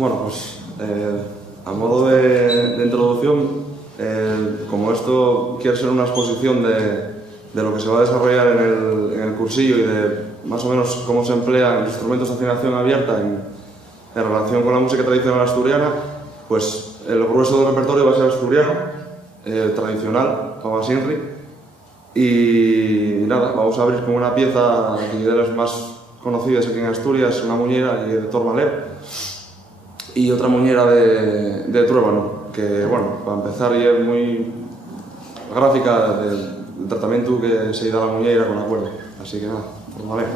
Bueno, pues a modo de introducción, como esto quiere ser una exposición de lo que se va a desarrollar en el cursillo y de más o menos cómo se emplean instrumentos de afinación abierta en relación con la música tradicional asturiana, pues el grueso del repertorio va a ser asturiano, tradicional, Pavas Inri. Y nada, vamos a abrir con una pieza de las más conocidas aquí en Asturias, una muñera de Tormaler y otra muñera de Truébano, que bueno, para empezar y es muy gráfica del tratamiento que se da a la muñeira con la cuerda. Así que nada, Tormaler.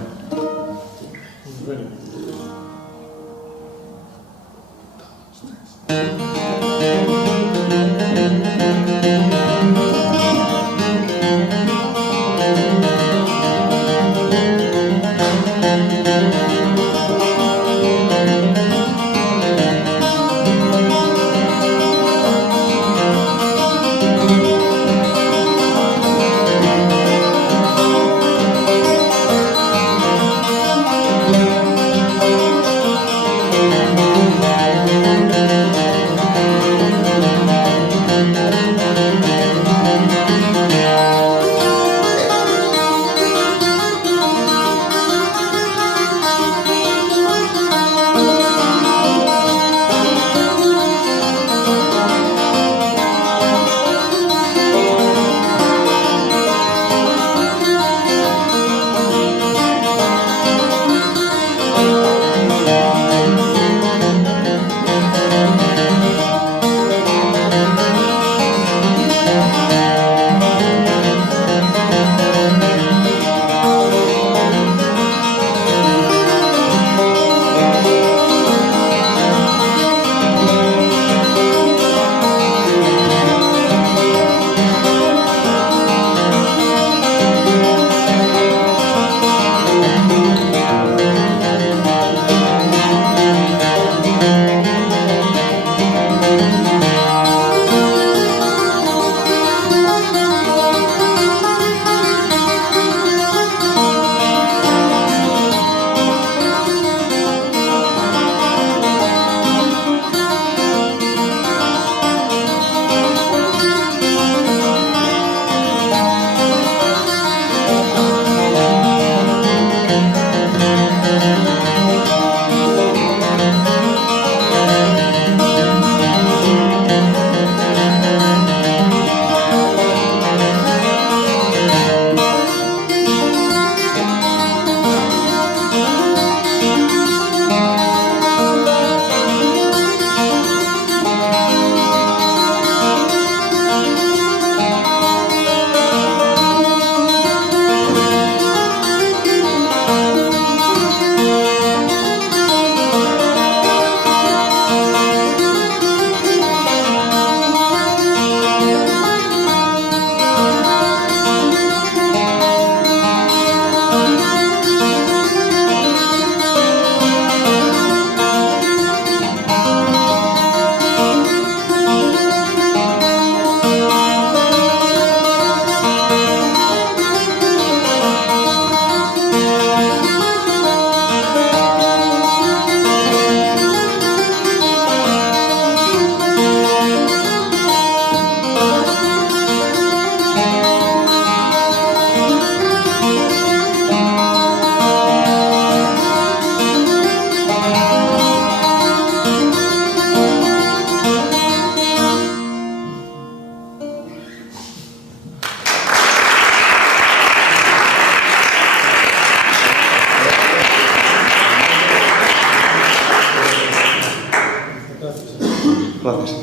Gracias.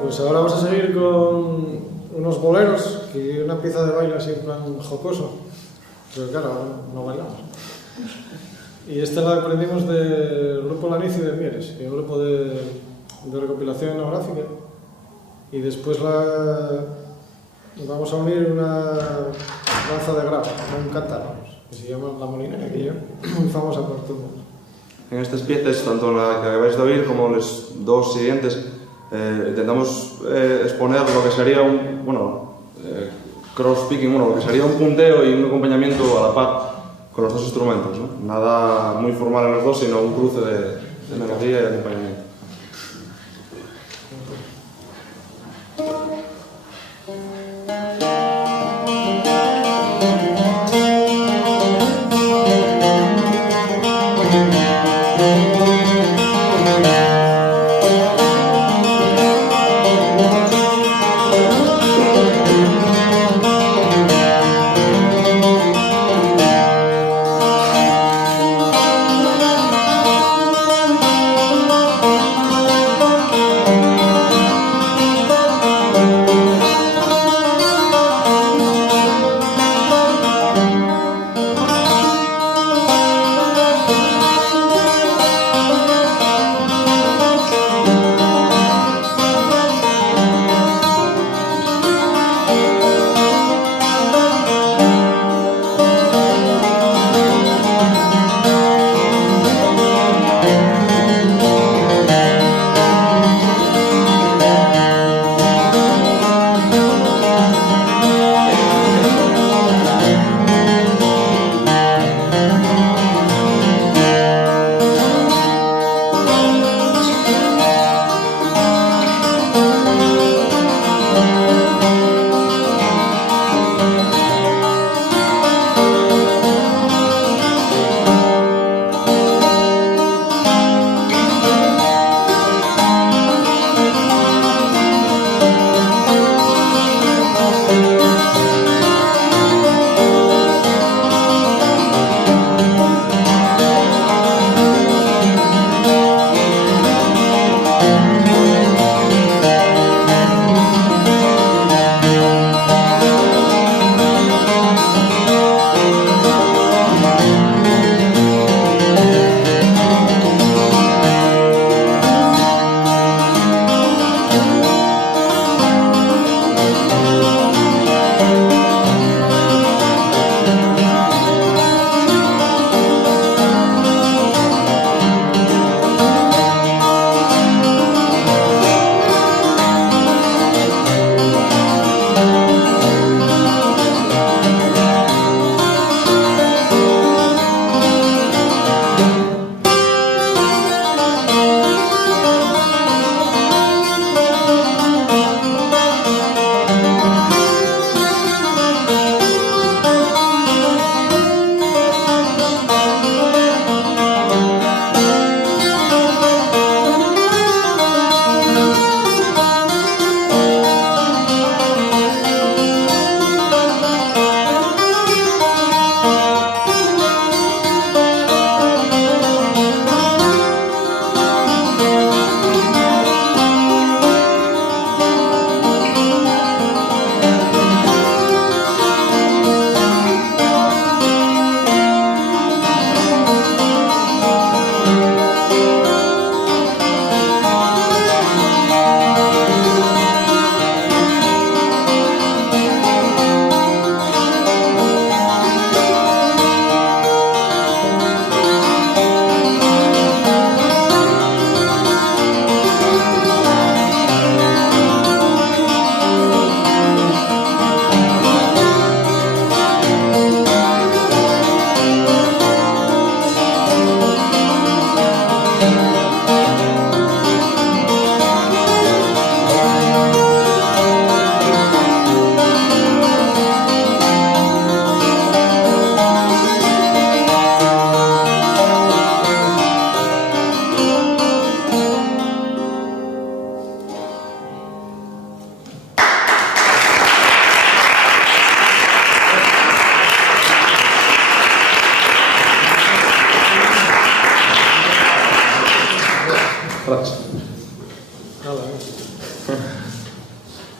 Pues ahora vamos a seguir con unos boleros, que una pieza de baile así en plan jocoso, pero claro, no bailamos. Y esta la aprendimos del grupo Lanicio de Mieres, que es un grupo de recopilación etnográfica, y después vamos a unir una danza de grava, un cantar, que se llama La Molinera, que es muy famosa por todo el mundo. En estas piezas, tanto la que acabáis de oír como las dos siguientes, intentamos exponer lo que sería un, cross-picking, lo que sería un punteo y un acompañamiento a la par con los dos instrumentos, ¿no? Nada muy formal en los dos, sino un cruce de melodía y acompañamiento.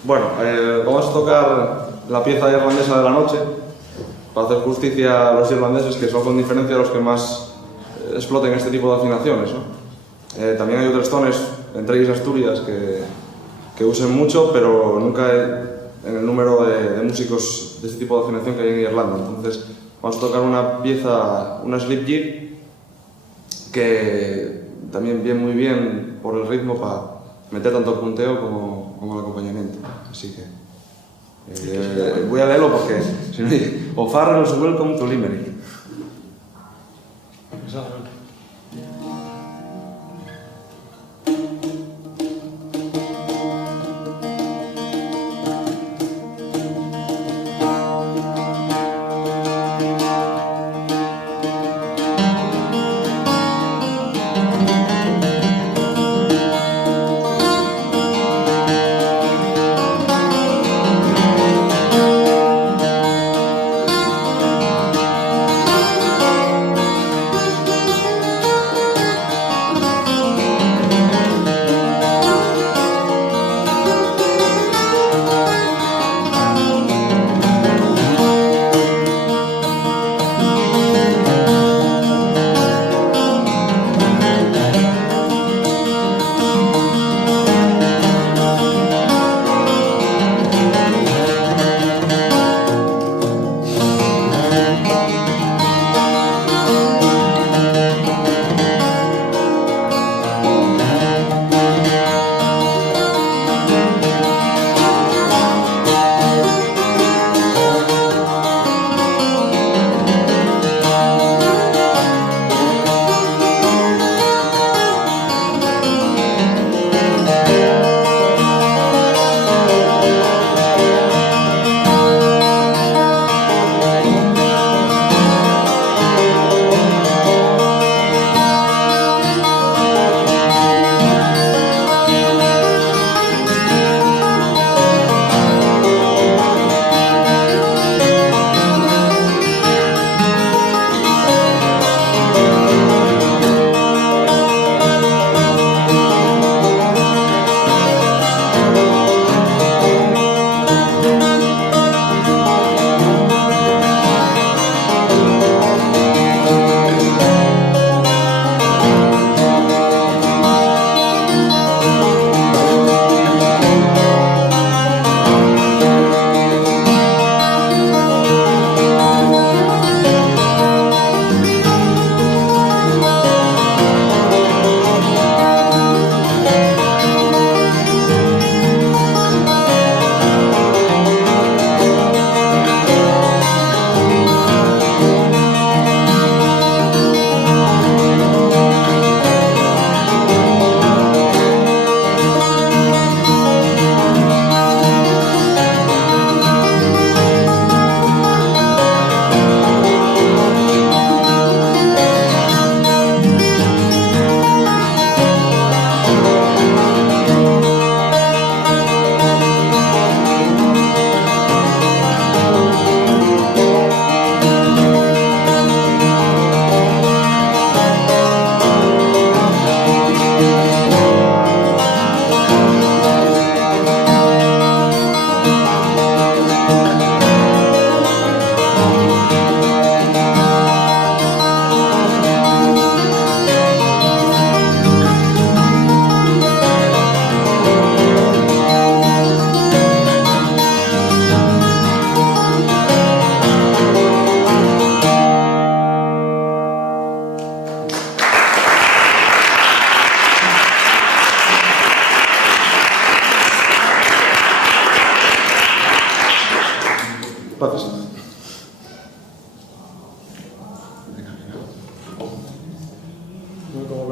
Bueno, vamos a tocar la pieza irlandesa de la noche, para hacer justicia a los irlandeses, que son con diferencia los que más exploten este tipo de afinaciones, ¿no? También hay otros tones, entre ellos Asturias, que usen mucho, pero nunca en el número de músicos de este tipo de afinación que hay en Irlanda. Entonces vamos a tocar una pieza, una slip jig, que también viene muy bien por el ritmo para meter tanto el punteo como el acompañamiento. Así que voy a leerlo porque si no dice O'Farrell's Welcome to Limerick.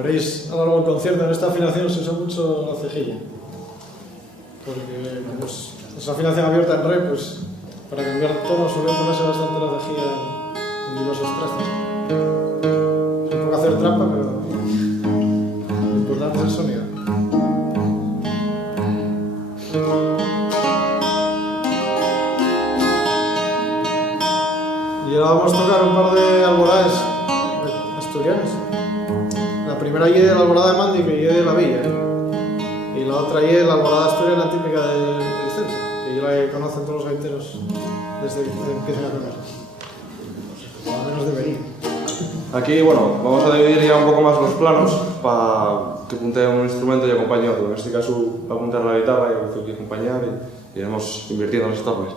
veréis a lo largo del concierto, en esta afinación se usa mucho la cejilla. Porque como es afinación abierta en re, pues para cambiar tono suele ponerse bastante la cejilla en diversos trastes. Es un poco hacer trampa, pero lo importante es el sonido. Y ahora vamos a tocar un par de alboradas asturianas. La primera es la alborada de Mandi, que es de la villa. Y la otra es la alborada asturiana típica del centro, que es la que conocen todos los gaiteros desde que empiezan a tocar. O al menos deberían. Aquí, bueno, vamos a dividir ya un poco más los planos para que puntee un instrumento y acompañe otro. En este caso va a puntear la guitarra y otro que acompañar y iremos invirtiendo los estables.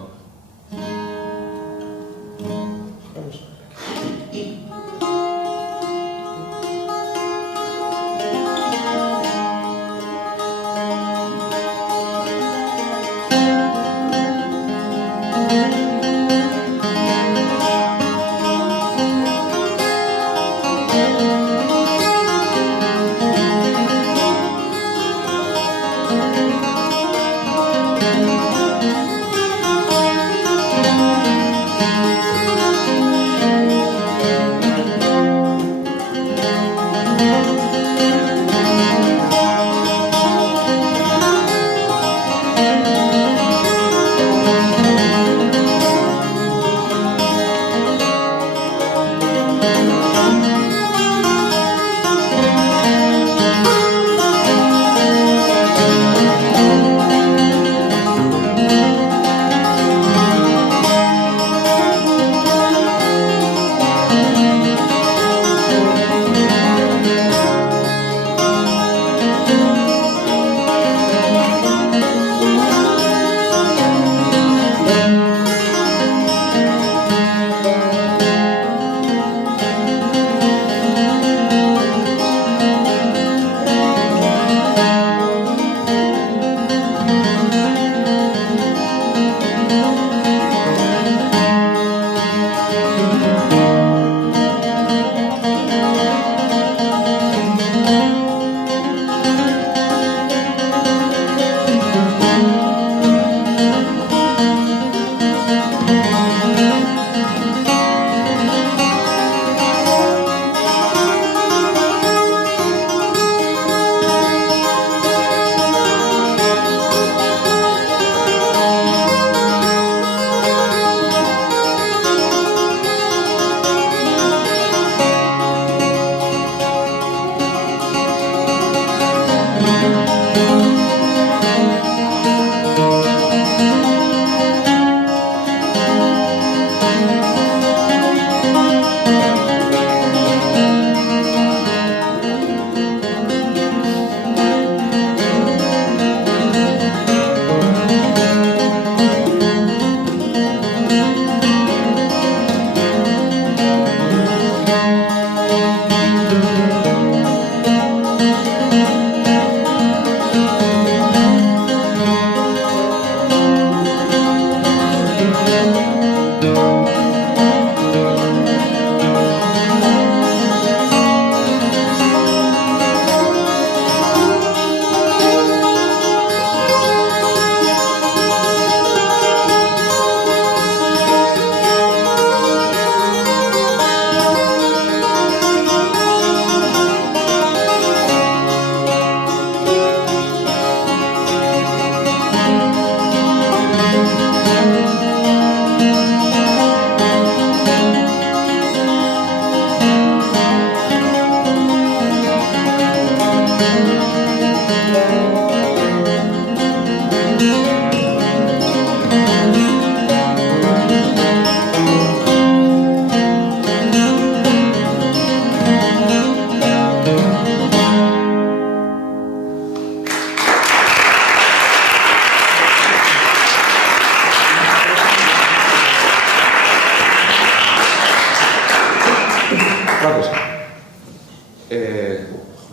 Gracias.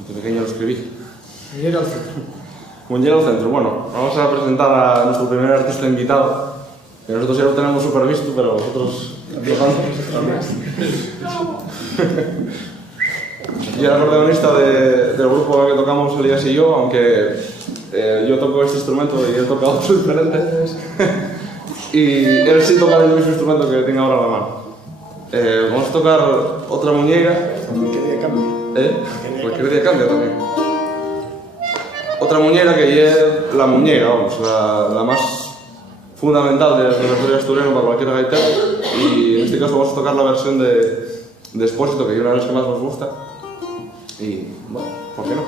De pequeño lo escribí. Muñera al centro. Muñera al centro. Bueno, vamos a presentar a nuestro primer artista invitado. Que nosotros ya lo tenemos súper visto, pero vosotros no tanto. Y era protagonista del grupo que tocamos Elías y yo, aunque yo toco este instrumento y él toca otro diferente. Y él sí toca el mismo instrumento que tengo ahora en la mano. Vamos a tocar otra muñeca. Cualquier día cambia. Cualquier día cambia también. Otra muñeca que es la muñeca, vamos, la más fundamental del repertorio asturiano para cualquier gaitero. Y en este caso vamos a tocar la versión de Expósito, que es una de las que más nos gusta. Y bueno, ¿por qué no?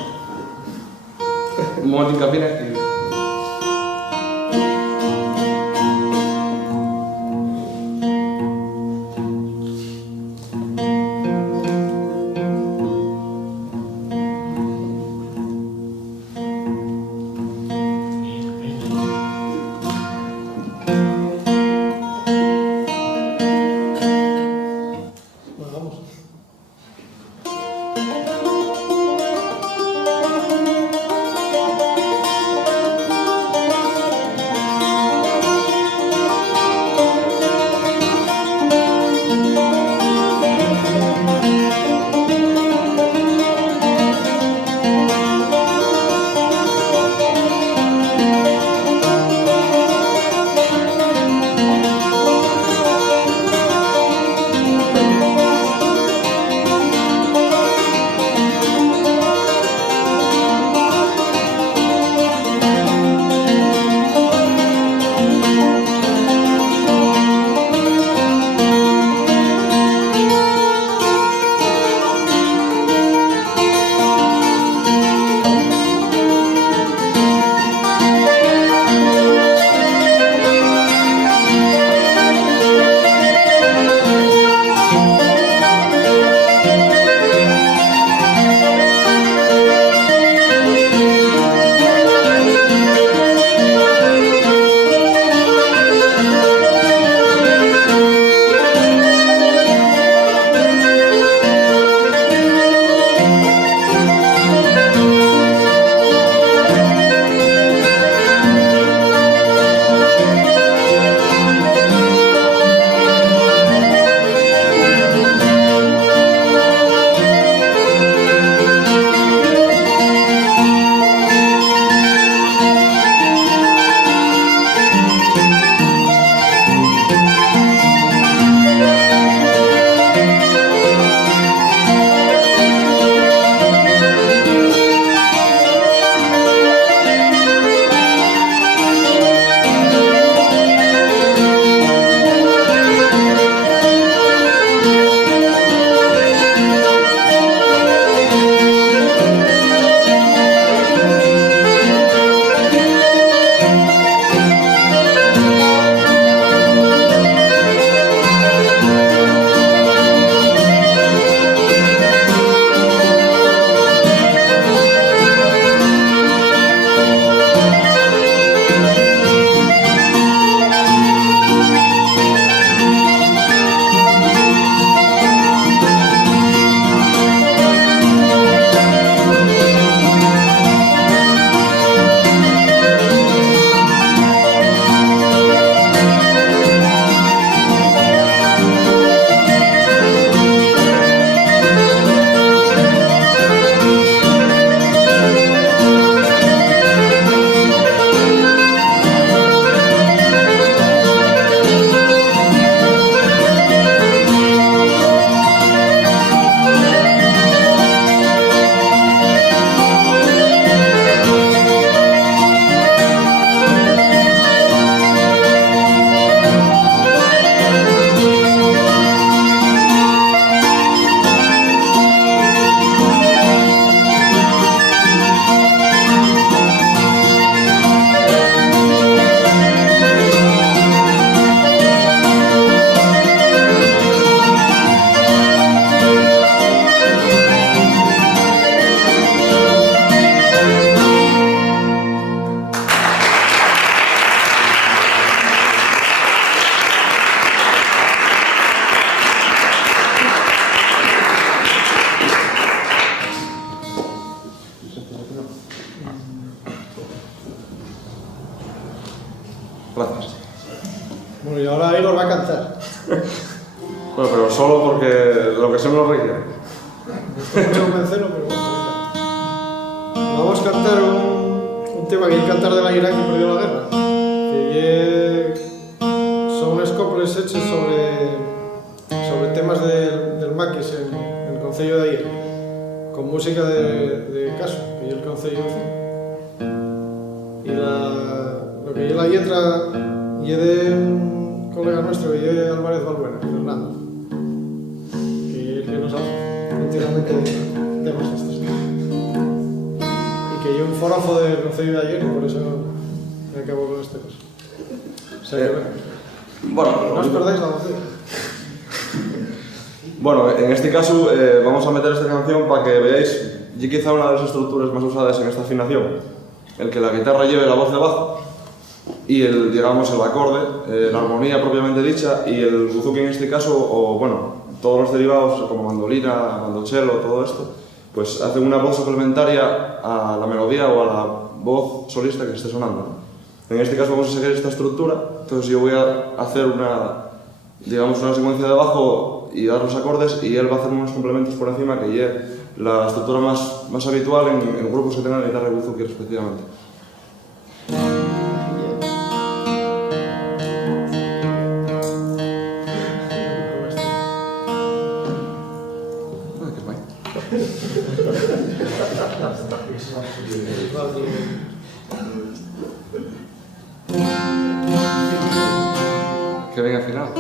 Un momento capine y... Gracias. Bueno, y ahora Igor va a cantar. Bueno, pero solo porque lo que se me lo requiere. costó mucho convencerlo, pero bueno, mira. Vamos a cantar un tema que hay que cantar de la Ira que perdió la guerra, que son unos coples hechos sobre temas del maquis en el concello de ayer, con música de Caso, que es el concello de Cín. Y lo que es la letra y es de un colega nuestro, que es Álvarez Balbuena, Fernando, que es el que nos hace continuamente temas estos. Y que yo un forofo del concello de ayer y por eso me acabo con este cosa. O sea que Bueno, no os perdáis la vocera. Bueno, en este caso vamos a meter esta canción para que veáis, y quizá una de las estructuras más usadas en esta afinación, el que la guitarra lleve la voz debajo y digamos, el acorde, la armonía propiamente dicha y el buzuki en este caso, o bueno, todos los derivados como mandolina, mandolcello, todo esto, pues hacen una voz suplementaria a la melodía o a la voz solista que esté sonando. En este caso vamos a seguir esta estructura, entonces yo voy a hacer una secuencia de bajo y dar los acordes y él va a hacer unos complementos por encima que es la estructura más habitual en grupos que tengan guitarra y buzuki respectivamente. Que venga afinado.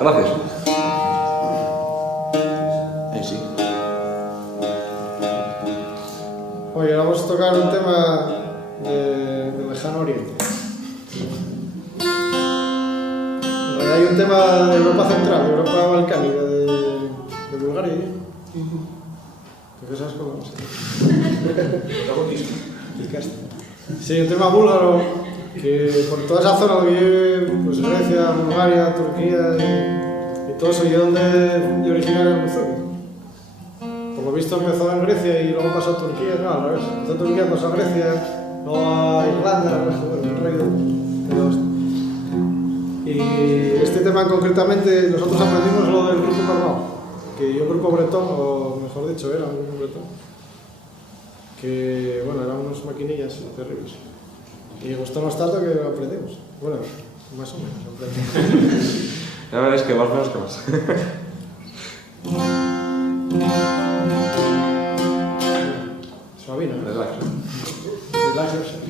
Gracias. Sí. Oye, vamos a tocar un tema del lejano oriente. En realidad hay un tema de Europa Central, de Europa Balcánica, de Bulgaria. ¿Qué sabes cómo? Sí, un tema búlgaro que por toda esa zona donde vive pues, Grecia, Bulgaria, Turquía y todo eso, y donde originario el Buzuki. Por lo visto empezó en Grecia y luego pasó a Turquía, no, al revés. Empezó a Turquía, pasó a Grecia, luego a Irlanda, bueno, el rey de los... Y este tema concretamente nosotros aprendimos lo del grupo Carnot, que un grupo bretón, o mejor dicho, era un grupo bretón, que bueno, eran unos maquinillas terribles. Y gustó tanto que lo aprendimos. Bueno, más o menos aprendimos. Ya veréis que más menos que más. Suavino, ¿no? Relax. Relax yourself.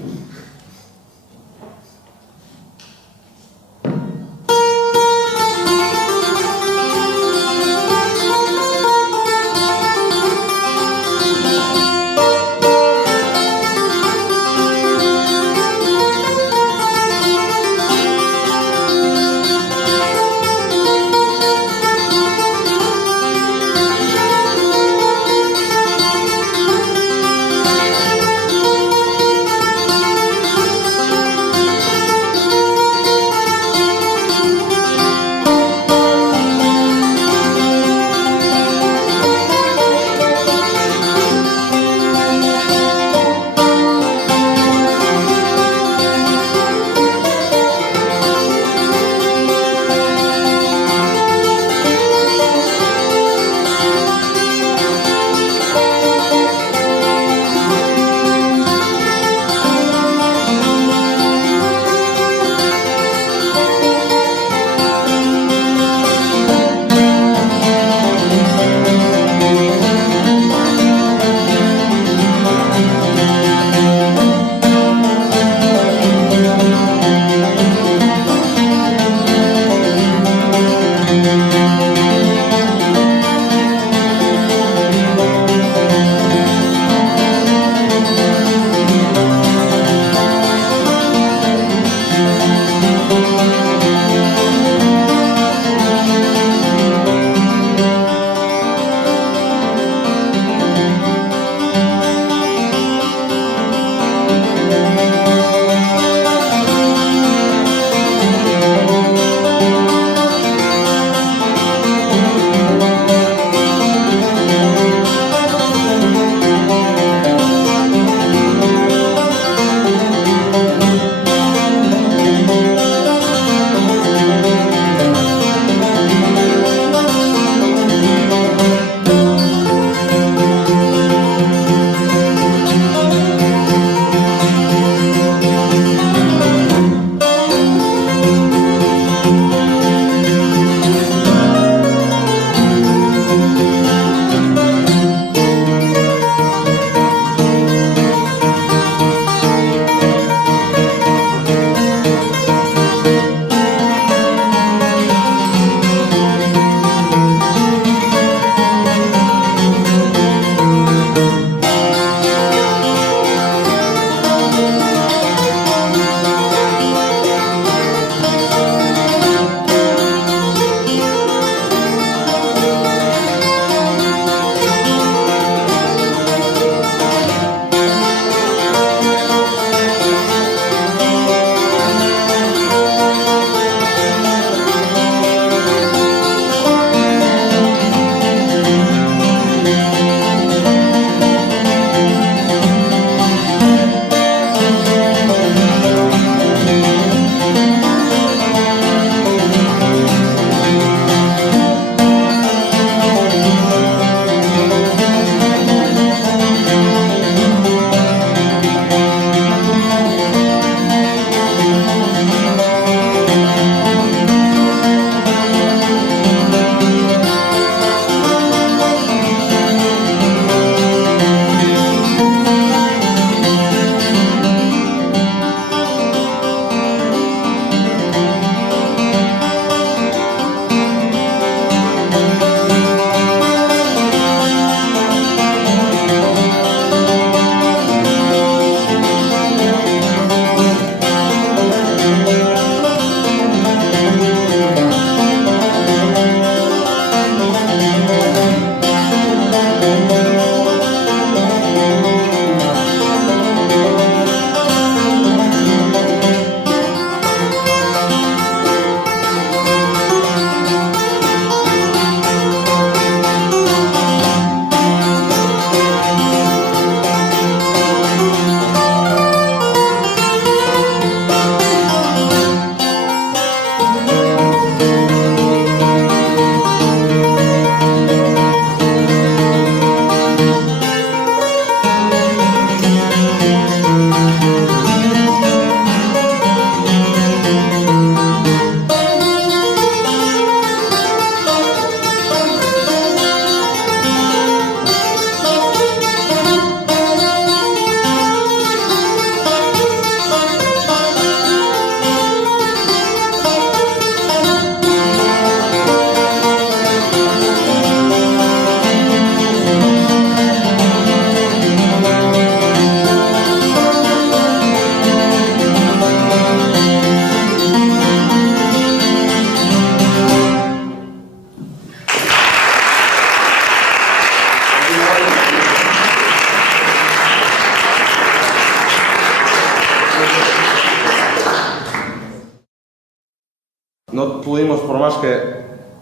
no pudimos por más que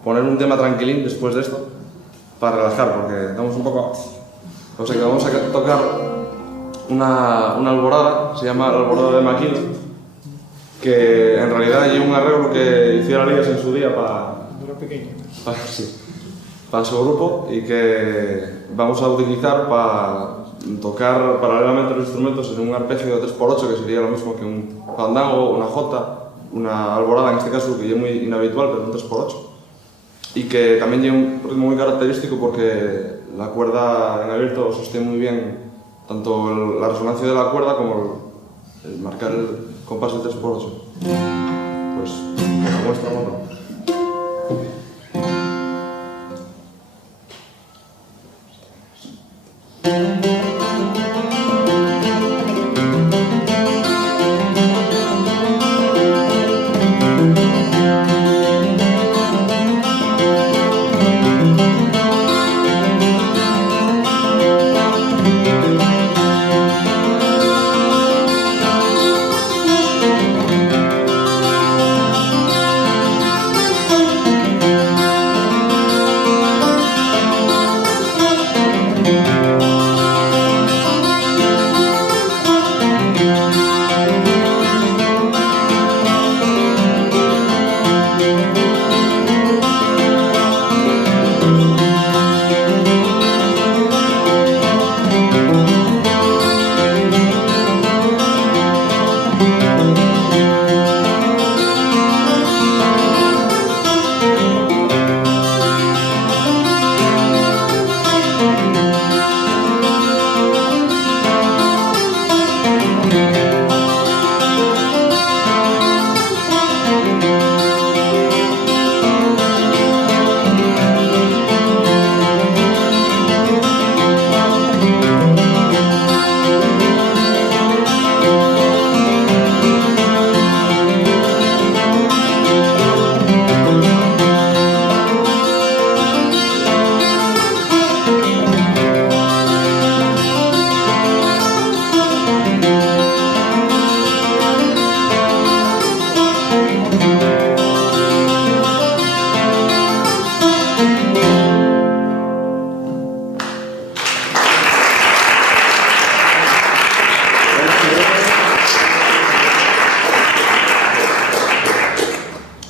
poner un tema tranquilín después de esto para relajar, porque estamos un poco... O sea que vamos a tocar una alborada, se llama la alborada de Maquilo, que en realidad es un arreglo que hiciera Lías en su día para su grupo y que vamos a utilizar para tocar paralelamente los instrumentos en un arpegio de 3x8, que sería lo mismo que un fandango, una jota, una alborada en este caso, que es muy inhabitual, pero un 3x8. Y que también tiene un ritmo muy característico porque la cuerda en abierto sostiene muy bien tanto la resonancia de la cuerda como el marcar el compás de 3x8. Pues la muestra, bueno.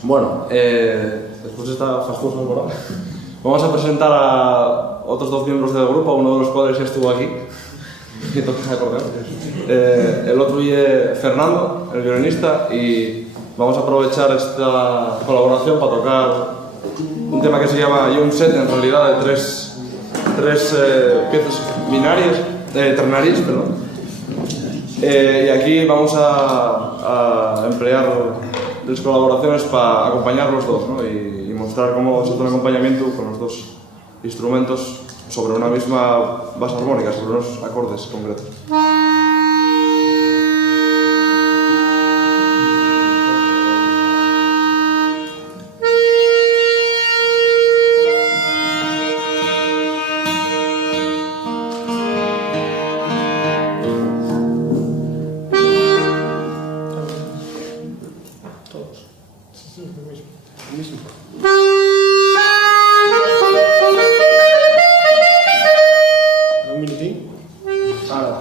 Bueno, después de esta fastuosa alborada, vamos a presentar a otros dos miembros del grupo, uno de los cuales ya estuvo aquí, y toca acordeón. El otro es Fernando, el violinista, y vamos a aprovechar esta colaboración para tocar un tema que se llama un set, en realidad, de tres piezas ternarias, perdón. Y aquí vamos a emplear las colaboraciones para acompañar los dos, ¿no? y mostrar cómo se hace un acompañamiento con los dos instrumentos sobre una misma base armónica, sobre unos acordes concretos. Un minutín. Ahora.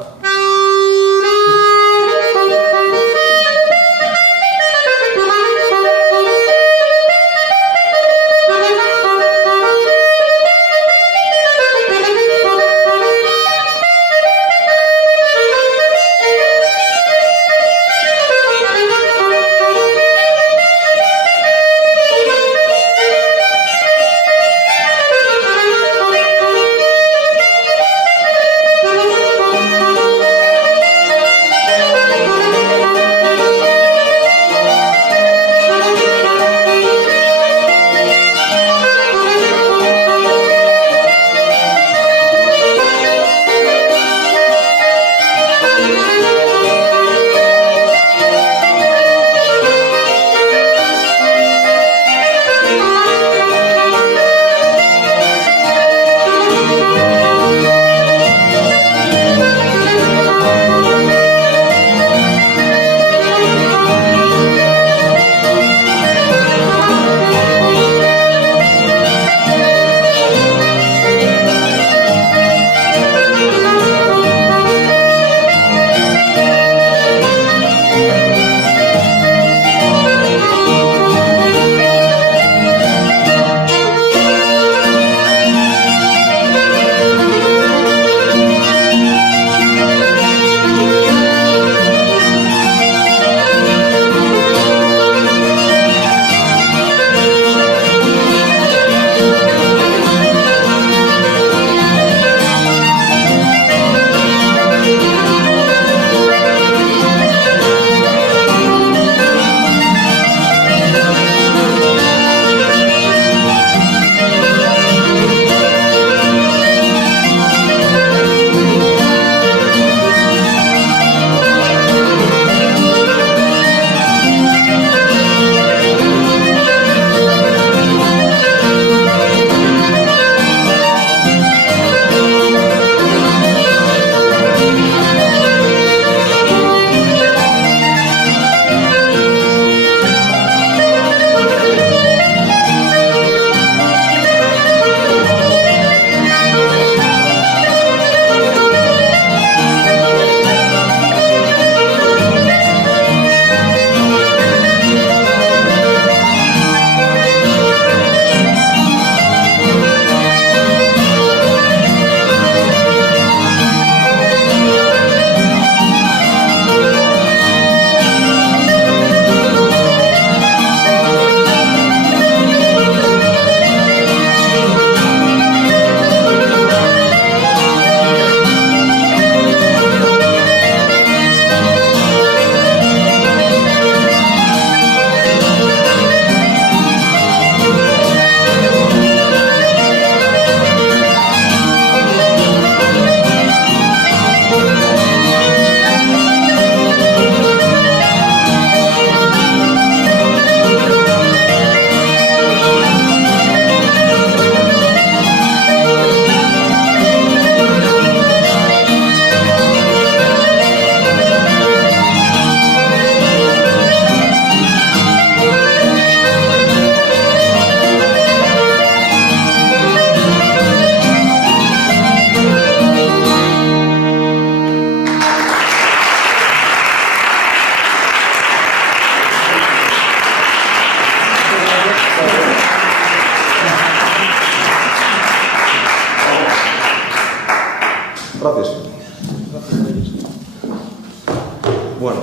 Bueno,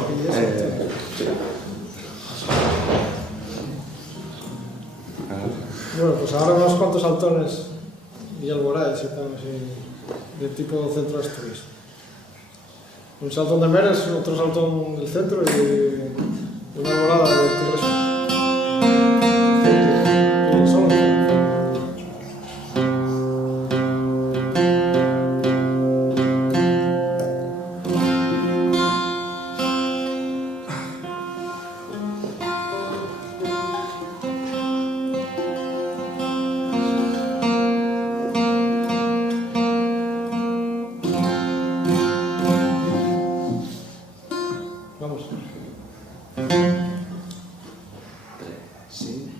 Bueno, pues ahora unos cuantos saltones y alboraes y tal, así, de tipo centro de Asturias. Un saltón de Meres, otro saltón del centro y una alborada de Tigres. Y el sol. Vamos. sí.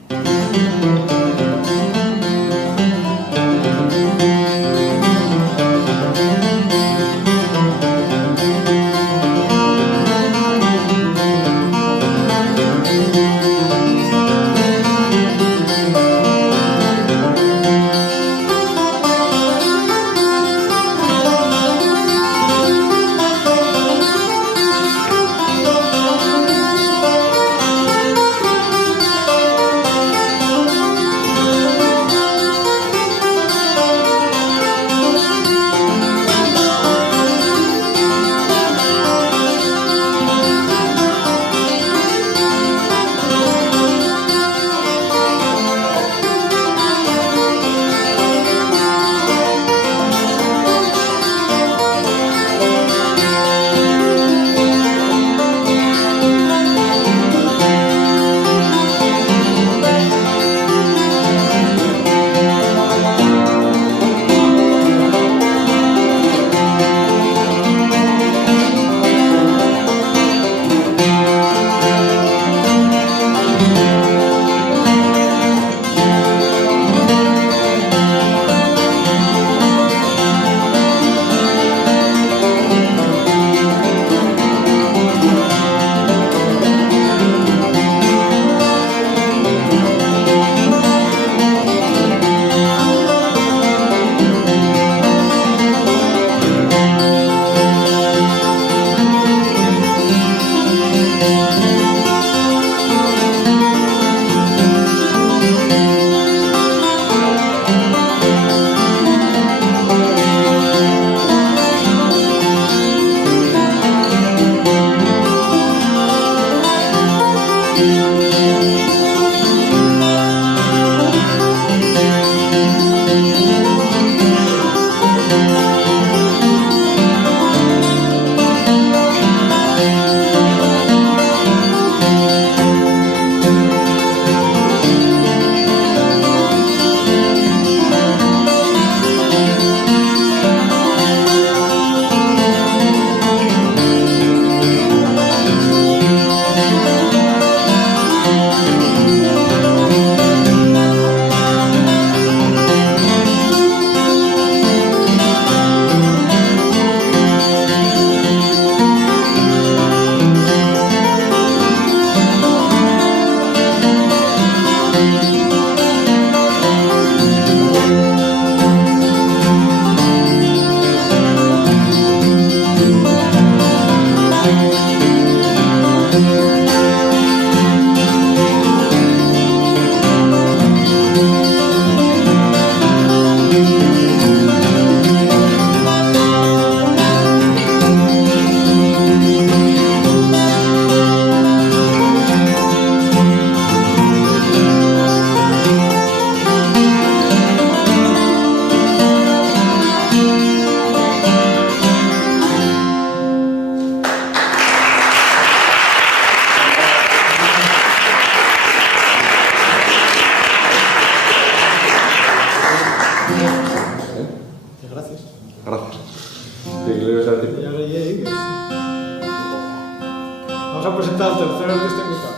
Vamos a presentar al tercer artista invitado.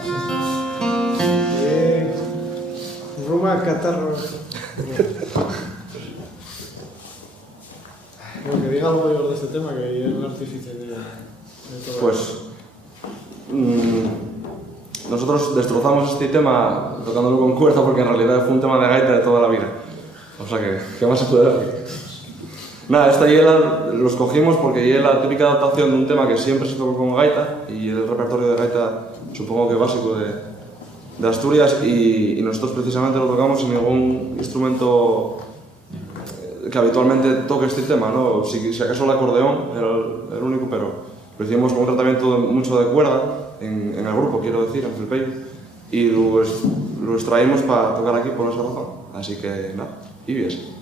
Ruma Catarro. Bueno, que diga algo yo de este tema, que es un artífice de todo. Pues nosotros destrozamos este tema tocándolo con cuerda porque en realidad fue un tema de gaita de toda la vida. O sea que, ¿qué más se puede decir? Nada, esta lo escogimos porque es la típica adaptación de un tema que siempre se tocó con gaita y el repertorio de gaita supongo que básico de Asturias y nosotros precisamente lo tocamos sin ningún instrumento que habitualmente toque este tema, ¿no? Si acaso el acordeón era el único, pero lo hicimos con un tratamiento mucho de cuerda en el grupo, quiero decir, en Filpeyo, y lo extraímos para tocar aquí por esa razón. Así que nada, y bien.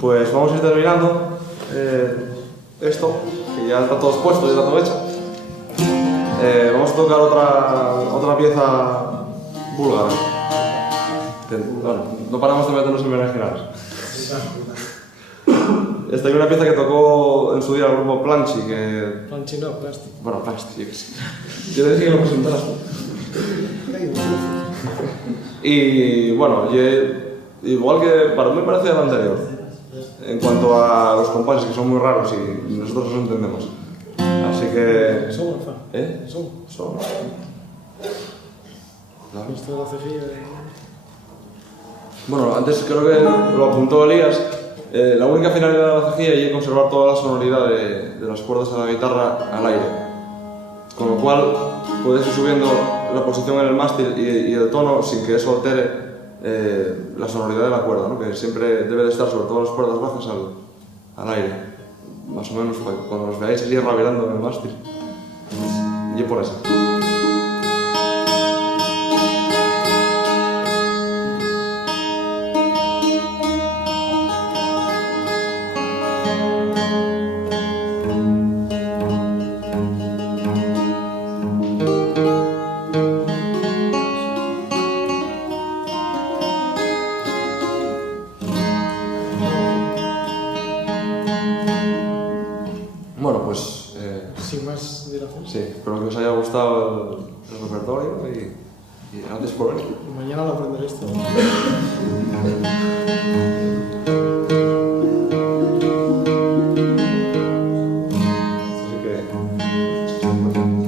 Pues vamos a ir terminando esto, que ya está todo expuesto, ya está todo hecho. Vamos a tocar otra pieza búlgara. Bueno, no paramos de meternos en originales. Esta es una pieza que tocó en su día el grupo Planchi, que... Planchi no, Plastic. Bueno, Plastic, yo qué sé. ¿Quieres decir que lo presentaras tú? Y bueno, igual que para mí parece el anterior, en cuanto a los compases que son muy raros y nosotros los entendemos. Así que... Son, fan. ¿Eh? Son. Claro. Esto de la cejilla... Bueno, antes creo que lo apuntó Elías. La única finalidad de la cejilla es conservar toda la sonoridad de las cuerdas de la guitarra al aire. Con lo cual puedes ir subiendo la posición en el mástil y el tono sin que eso altere la sonoridad de la cuerda, ¿no? Que siempre debe de estar sobre todas las cuerdas bajas al aire. Más o menos cuando los veáis así rabilando en el mástil. Y por eso. Bueno, pues Sin más dilación. sí, espero que os haya gustado el repertorio y gracias por venir. Mañana lo aprenderé esto. Así que...